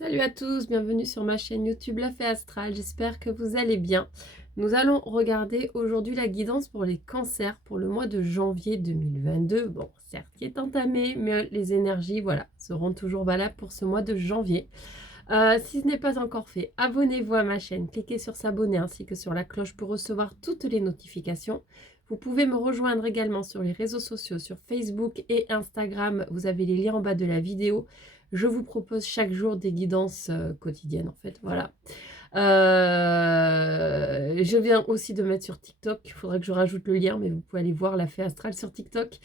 Salut à tous, bienvenue sur ma chaîne YouTube La Fée Astrale, j'espère que vous allez bien. Nous allons regarder aujourd'hui la guidance pour les cancers pour le mois de janvier 2022. Bon, certes, qui est entamé, mais les énergies, voilà, seront toujours valables pour ce mois de janvier. Si ce n'est pas encore fait, abonnez-vous à ma chaîne, cliquez sur s'abonner ainsi que sur la cloche pour recevoir toutes les notifications. Vous pouvez me rejoindre également sur les réseaux sociaux, sur Facebook et Instagram. Vous avez les liens en bas de la vidéo. Je vous propose chaque jour des guidances quotidiennes en fait, voilà. Je viens aussi de mettre sur TikTok, il faudrait que je rajoute le lien, mais vous pouvez aller voir la Fée Astrale sur TikTok.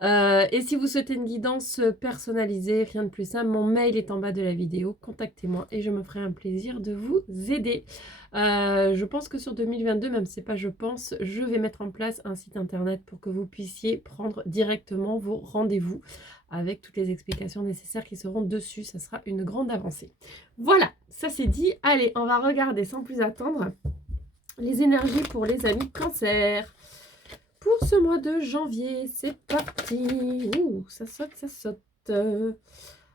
Et si vous souhaitez une guidance personnalisée, rien de plus simple, mon mail est en bas de la vidéo, contactez-moi et je me ferai un plaisir de vous aider. Je pense que sur 2022, même si c'est pas je pense, je vais mettre en place un site internet pour que vous puissiez prendre directement vos rendez-vous avec toutes les explications nécessaires qui seront dessus. Ça sera une grande avancée. Voilà, ça c'est dit. Allez, on va regarder sans plus attendre les énergies pour les amis cancer. Pour ce mois de janvier, c'est parti. Ouh, ça saute, ça saute.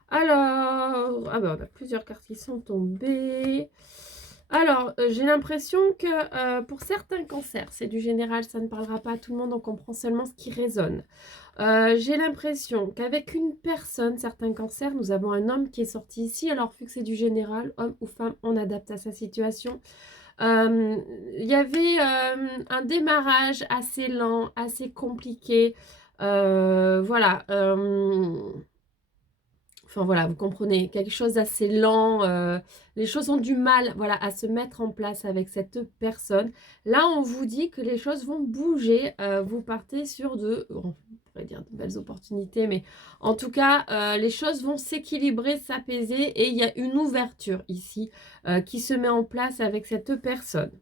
Alors, ah ben on a plusieurs cartes qui sont tombées. Alors, j'ai l'impression que pour certains cancers, c'est du général, ça ne parlera pas à tout le monde, on comprend seulement ce qui résonne. J'ai l'impression qu'avec une personne, certains cancers, nous avons un homme qui est sorti ici. Alors, vu que c'est du général, homme ou femme, on adapte à sa situation. Il y avait un démarrage assez lent, assez compliqué. Voilà. Enfin voilà, vous comprenez, quelque chose d'assez lent, les choses ont du mal, voilà, à se mettre en place avec cette personne. Là, on vous dit que les choses vont bouger, vous partez sur on pourrait dire de belles opportunités, mais en tout cas, les choses vont s'équilibrer, s'apaiser et il y a une ouverture ici qui se met en place avec cette personne.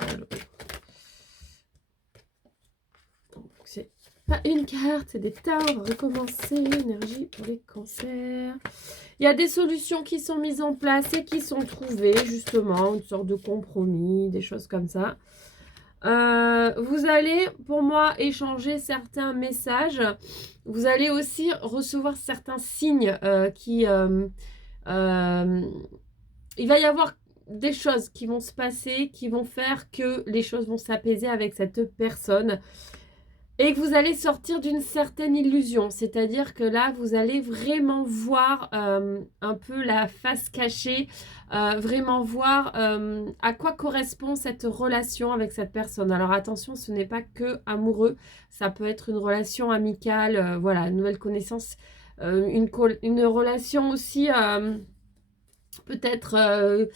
Alors, c'est pas une carte, c'est des tas, on va recommencer, énergie pour les cancers. Il y a des solutions qui sont mises en place et qui sont trouvées, justement, une sorte de compromis, des choses comme ça. Vous allez, pour moi, échanger certains messages. Vous allez aussi recevoir certains signes il va y avoir des choses qui vont se passer, qui vont faire que les choses vont s'apaiser avec cette personne. Et que vous allez sortir d'une certaine illusion, c'est-à-dire que là, vous allez vraiment voir un peu la face cachée, vraiment voir à quoi correspond cette relation avec cette personne. Alors attention, ce n'est pas que amoureux, ça peut être une relation amicale, voilà, une nouvelle connaissance, une relation aussi peut-être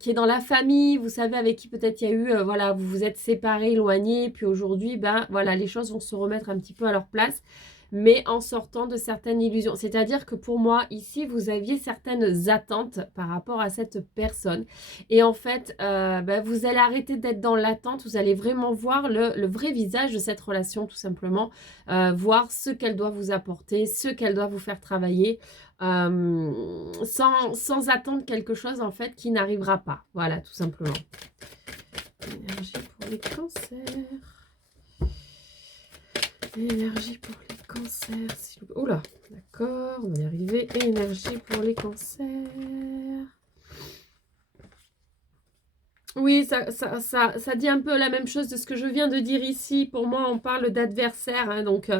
qui est dans la famille, vous savez, avec qui peut-être il y a eu, voilà, vous vous êtes séparés, éloignés, puis aujourd'hui, ben voilà, les choses vont se remettre un petit peu à leur place, mais en sortant de certaines illusions. C'est-à-dire que pour moi, ici, vous aviez certaines attentes par rapport à cette personne. Et en fait, ben, vous allez arrêter d'être dans l'attente, vous allez vraiment voir le vrai visage de cette relation, tout simplement, voir ce qu'elle doit vous apporter, ce qu'elle doit vous faire travailler. Sans attendre quelque chose en fait qui n'arrivera pas. Voilà, tout simplement. Énergie pour les cancers. Énergie pour les cancers. Oula, d'accord, on va y arriver. Énergie pour les cancers. Oui, ça dit un peu la même chose de ce que je viens de dire ici. Pour moi, on parle d'adversaire, hein, donc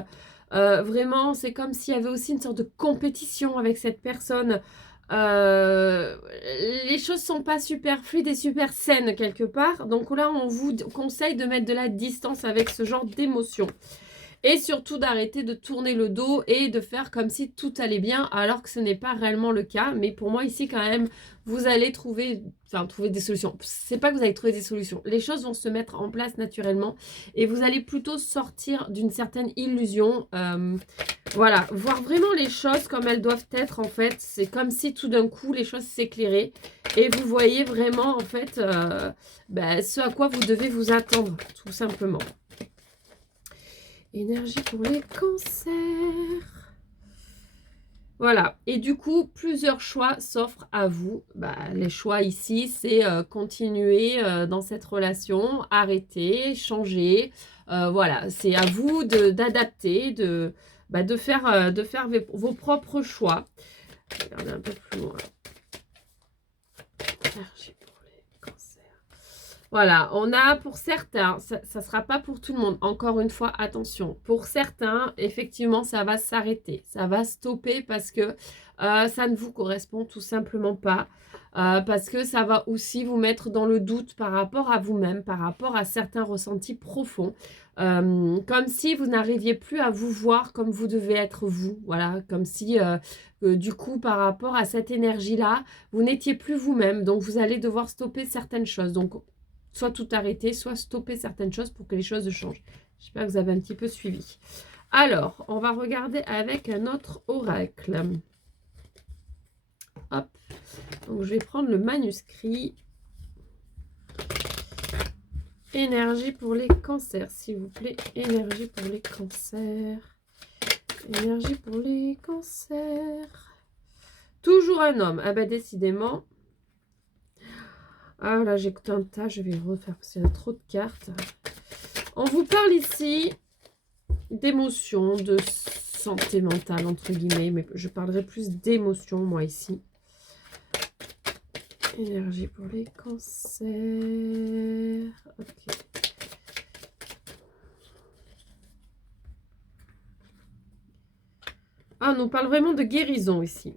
vraiment, c'est comme s'il y avait aussi une sorte de compétition avec cette personne. Les choses sont pas super fluides et super saines quelque part. Donc là, on vous conseille de mettre de la distance avec ce genre d'émotion. Et surtout d'arrêter de tourner le dos et de faire comme si tout allait bien alors que ce n'est pas réellement le cas. Mais pour moi ici quand même, vous allez trouver des solutions. C'est pas que vous allez trouver des solutions. Les choses vont se mettre en place naturellement et vous allez plutôt sortir d'une certaine illusion. Voilà, voir vraiment les choses comme elles doivent être en fait. C'est comme si tout d'un coup les choses s'éclairaient et vous voyez vraiment en fait ce à quoi vous devez vous attendre tout simplement. Énergie pour les cancers. Voilà. Et du coup, plusieurs choix s'offrent à vous. Les choix ici, c'est continuer dans cette relation, arrêter, changer. Voilà. C'est à vous d'adapter, de faire vos propres choix. Regardez un peu plus loin. Énergie pour les cancers. Voilà, on a pour certains, ça ne sera pas pour tout le monde. Encore une fois, attention. Pour certains, effectivement, ça va s'arrêter. Ça va stopper parce que ça ne vous correspond tout simplement pas. Parce que ça va aussi vous mettre dans le doute par rapport à vous-même, par rapport à certains ressentis profonds. Comme si vous n'arriviez plus à vous voir comme vous devez être vous. Voilà, comme si du coup, par rapport à cette énergie-là, vous n'étiez plus vous-même. Donc, vous allez devoir stopper certaines choses. Donc, soit tout arrêter, soit stopper certaines choses pour que les choses changent. J'espère que vous avez un petit peu suivi. Alors, on va regarder avec un autre oracle. Hop. Donc, je vais prendre le manuscrit. Énergie pour les cancers, s'il vous plaît. Énergie pour les cancers. Énergie pour les cancers. Toujours un homme. Ah ben, décidément. Ah là, j'ai un tas. Je vais refaire parce qu'il y a trop de cartes. On vous parle ici d'émotions, de santé mentale, entre guillemets. Mais je parlerai plus d'émotions, moi, ici. Énergie pour les cancers. Ok. Ah, on nous parle vraiment de guérison ici.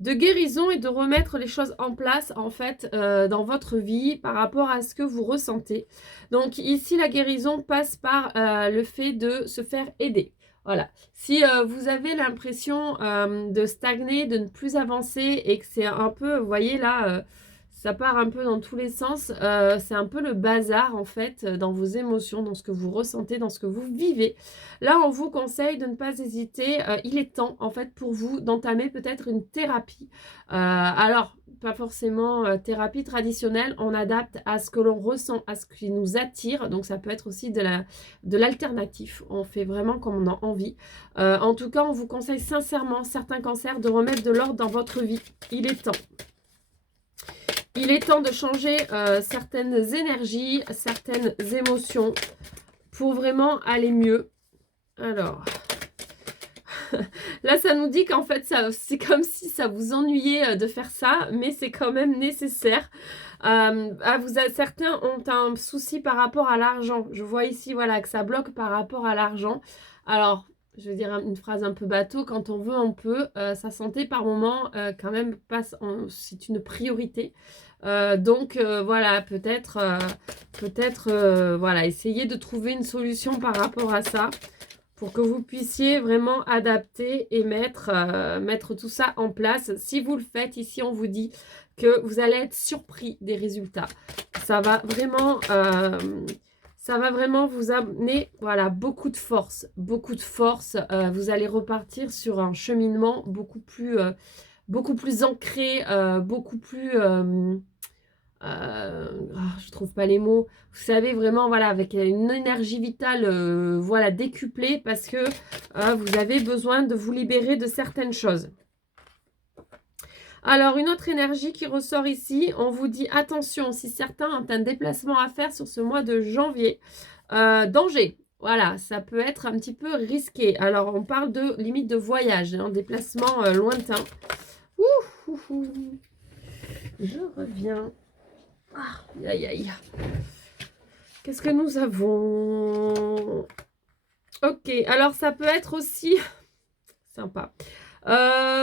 De guérison et de remettre les choses en place, en fait, dans votre vie par rapport à ce que vous ressentez. Donc, ici, la guérison passe par le fait de se faire aider. Voilà. Si vous avez l'impression de stagner, de ne plus avancer et que c'est un peu, vous voyez là, ça part un peu dans tous les sens, c'est un peu le bazar en fait dans vos émotions, dans ce que vous ressentez, dans ce que vous vivez. Là, on vous conseille de ne pas hésiter. Il est temps en fait pour vous d'entamer peut-être une thérapie. Alors, pas forcément thérapie traditionnelle, on adapte à ce que l'on ressent, à ce qui nous attire. Donc, ça peut être aussi de l'alternatif. On fait vraiment comme on a envie. En tout cas, on vous conseille sincèrement, certains cancers, de remettre de l'ordre dans votre vie. Il est temps. Il est temps de changer certaines énergies, certaines émotions pour vraiment aller mieux. Alors, là, ça nous dit qu'en fait, c'est comme si ça vous ennuyait de faire ça, mais c'est quand même nécessaire. Certains ont un souci par rapport à l'argent. Je vois ici, voilà, que ça bloque par rapport à l'argent. Alors, je vais dire une phrase un peu bateau, quand on veut, on peut. Sa santé, par moment, quand même, c'est une priorité. Donc, voilà, peut-être, voilà, essayez de trouver une solution par rapport à ça pour que vous puissiez vraiment adapter et mettre tout ça en place. Si vous le faites, ici, on vous dit que vous allez être surpris des résultats. Ça va vraiment vous amener, voilà, beaucoup de force. Beaucoup de force. Vous allez repartir sur un cheminement beaucoup plus ancré, beaucoup plus... je trouve pas les mots. Vous savez, vraiment, voilà, avec une énergie vitale, voilà, décuplée parce que vous avez besoin de vous libérer de certaines choses. Alors, une autre énergie qui ressort ici, on vous dit attention, si certains ont un déplacement à faire sur ce mois de janvier, danger. Voilà, ça peut être un petit peu risqué. Alors, on parle de limite de voyage, hein, déplacement lointain. Ouh, ouh, ouh. Je reviens. Ah, aïe, aïe. Qu'est-ce que nous avons? Ok, alors ça peut être aussi sympa.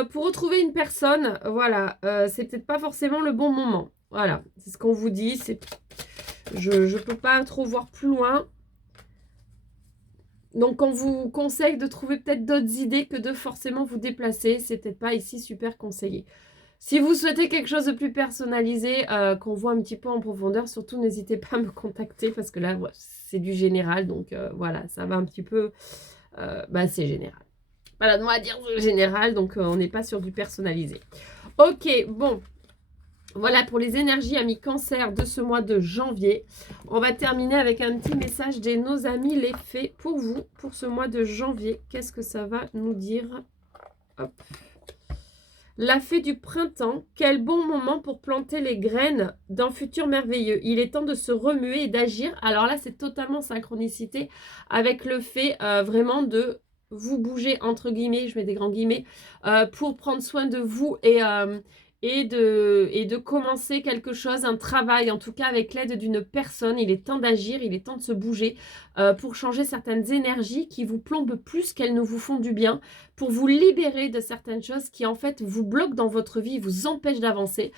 Pour retrouver une personne, voilà, c'est peut-être pas forcément le bon moment. Voilà, c'est ce qu'on vous dit. Je ne peux pas trop voir plus loin. Donc, on vous conseille de trouver peut-être d'autres idées que de forcément vous déplacer. C'est peut-être pas ici super conseillé. Si vous souhaitez quelque chose de plus personnalisé, qu'on voit un petit peu en profondeur, surtout n'hésitez pas à me contacter parce que là, ouais, c'est du général. Donc voilà, ça va un petit peu... c'est général. Voilà, moi à dire général, donc on n'est pas sur du personnalisé. Ok, bon. Voilà pour les énergies amis cancer de ce mois de janvier. On va terminer avec un petit message de nos amis les fées pour vous, pour ce mois de janvier. Qu'est-ce que ça va nous dire? Hop. La fée du printemps, quel bon moment pour planter les graines d'un futur merveilleux. Il est temps de se remuer et d'agir. Alors là, c'est totalement synchronicité avec le fait vraiment de vous bouger, entre guillemets, je mets des grands guillemets, pour prendre soin de vous et de commencer quelque chose, un travail, en tout cas avec l'aide d'une personne. Il est temps d'agir, il est temps de se bouger pour changer certaines énergies qui vous plombent plus qu'elles ne vous font du bien, pour vous libérer de certaines choses qui en fait vous bloquent dans votre vie, vous empêchent d'avancer.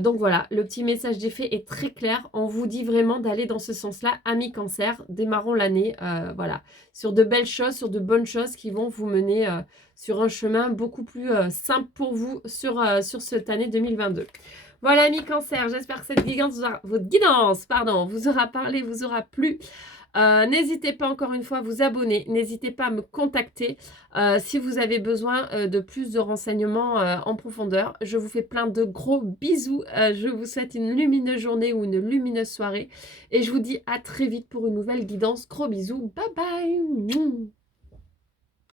Donc voilà, le petit message des fées est très clair. On vous dit vraiment d'aller dans ce sens-là, amis Cancer. Démarrons l'année, voilà, sur de belles choses, sur de bonnes choses qui vont vous mener sur un chemin beaucoup plus simple pour vous sur cette année 2022. Voilà, amis Cancer, j'espère que cette guidance, votre guidance, pardon, vous aura parlé, vous aura plu. N'hésitez pas encore une fois à vous abonner, n'hésitez pas à me contacter si vous avez besoin de plus de renseignements en profondeur. Je vous fais plein de gros bisous, je vous souhaite une lumineuse journée ou une lumineuse soirée et je vous dis à très vite pour une nouvelle guidance. Gros bisous, bye bye.